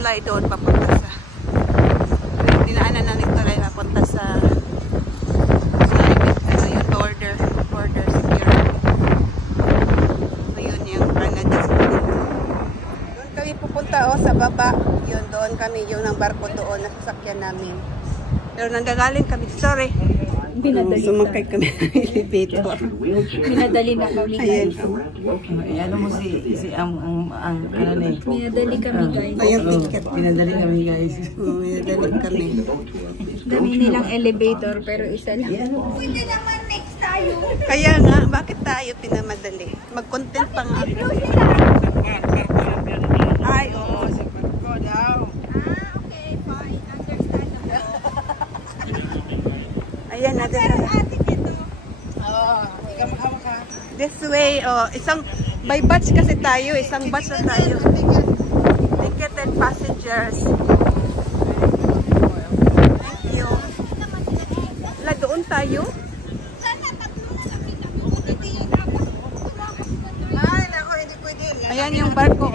tulay doon papunta sa dinaanan na ng tulay papunta sa ano yung border security. Ayun yung Canada. Doon kami pupunta sa baba. Yun doon kami yung ng barko doon na sasakyan namin. Pero nanggagaling kami, sorry. Sumakay kami ng elevator. Minadali na kami guys. Ayan mo si ang ano eh. Minadali kami guys. Ayun ticket. Pinadali kami guys. Minadali kami. Dami nilang elevator pero isa lang. Pwede naman next tayo. Kaya nga, bakit tayo pinamadali? Mag-content pa nga. Ay, oo. Sa barko daw. Okay, fine. Understandable. Ayan natin. This way, isang by batch kasi tayo, isang batch na tayo. Ticketed passengers. Thank you. Wala, doon tayo. Ayan yung barko,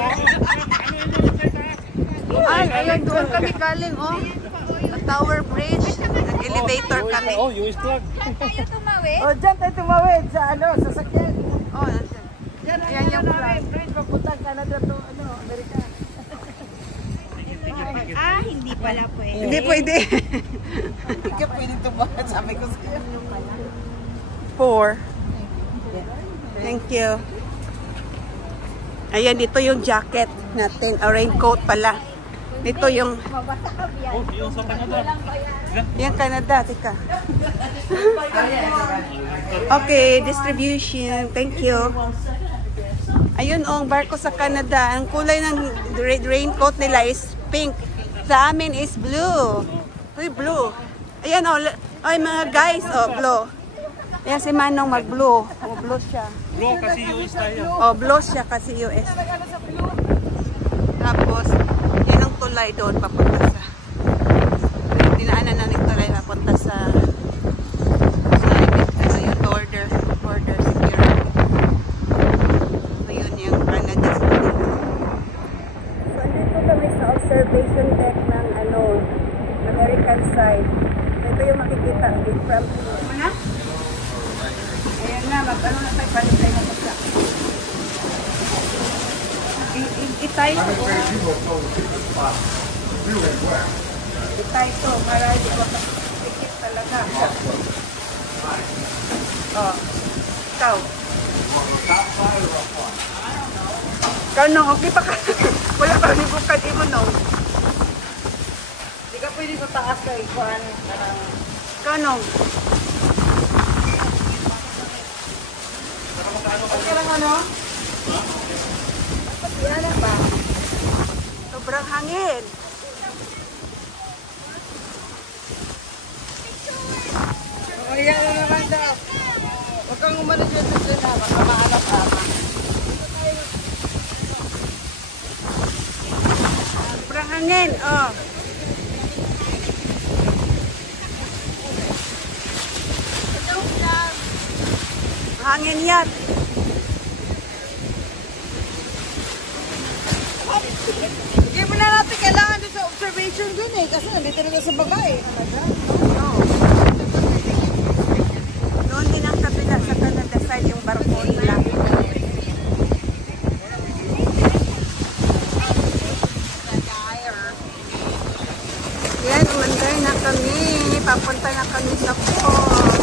Ay, ayan doon kami galing, Sa Tower Bridge. Nag-elevator kami. Tayo tumawid? Diyan tayo tumawid sa sa sakyan. Ayan yung plan. Papuntang Canada to Amerika. Hindi pala pwede. Hindi pwede. Hindi ka pwede tumawid, sabi ko sa'yo. 4. Thank you. Ayan, dito yung jacket natin. Raincoat pala. Dito yung... Yan, Canada. Tika. Okay, distribution. Thank you. Ayun, ang barko sa Canada. Ang kulay ng raincoat nila is pink. Sa amin is blue. Uy, blue. Ayan, ay mga guys, blue. Ayan si Manong mag-blue. Blue siya. Blue kasi US tayo. Blue siya kasi US. Tapos, yan ang tulay doon papunta sa dinaanan na ng tulay papunta sa ano yung border security. So, yun yung Canada. So, dito kami sa observation deck ng American side. So, ito yung makikita from here. Ayan na, mag-ano na tayo, palit tayo na basta. Itay ito. Itay ito, para hindi ko tikit talaga. Ikaw. Ikaw nung, okay pa ka. Wala pa rin bukad mo nung. Hindi ka pwede sa taas ka ikuhan. Ikaw nung. Okay lang ano? Yan ba? Sobrang hangin. Ayan na naman daw. Huwag kang umalis dyan sa dyan baka maalap ka. Sobrang hangin, Hangin yan. Hindi mo na natin kailangan din sa observation dun kasi nandito na sa baba Doon din ang kabila sa Canada side yung barko nila. Yan, umanday na kami. Papunta na kami sa port.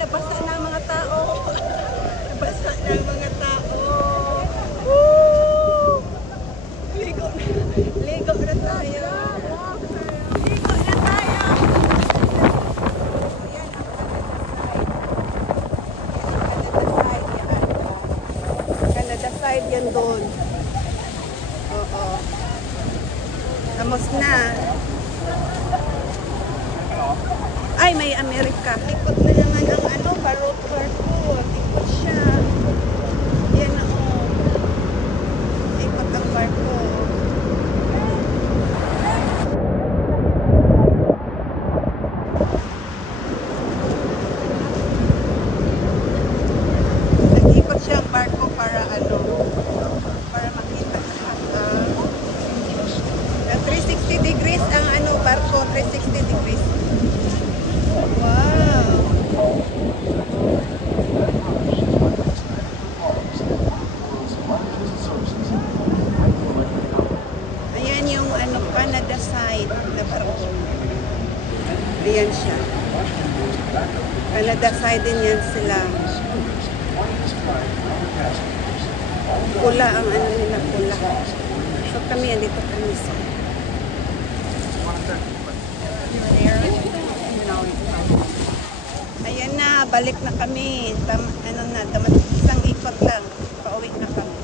nabasa na ang mga tao. Nabasa na ang mga tao. Woo! Ligo na. Ligo na tayo. Ligo na tayo. Ayan ang Canada side yan doon. Oo. Tamos na. Ay, may Amerika. Ikot na naman ang ano, barko. Ikot siya. Yan o. Ikot ang barko. Nag-ikot siya ang barko para ano, para makita lahat. 360 degrees ang ano, barko. 360 degrees. Wow! Ayan yung ano, Canada side na barko. Ayan siya. Canada side din yan sila. Pula ang ano nila, pula. So kami, andito kami sa ayan na, balik na kami. Isang ikot lang. Pauwi na kami.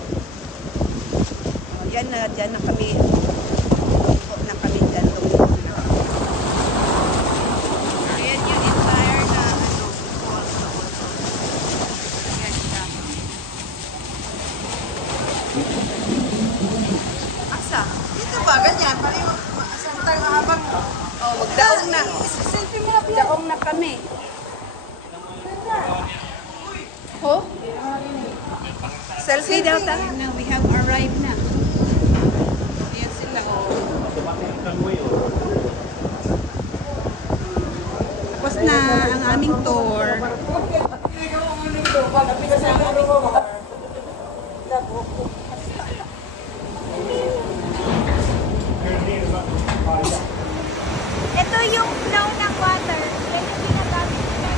Yan na, dyan na kami. Lupo na kami dyan. Ayan yung entire na ano. Ayan siya. Asa? Dito ba? Ganyan. Santang habang... Oh, magdaong na. Selfie mo na po. Daong na kami. Ho? Selfie daw ta. Now we have arrived na. Ayan sila. Tapos na ang aming tour. Ito yung flow ng water. Yan yung ginagamit nila.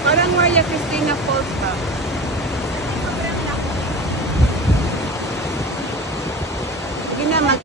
Parang Maria Cristina Falls ba?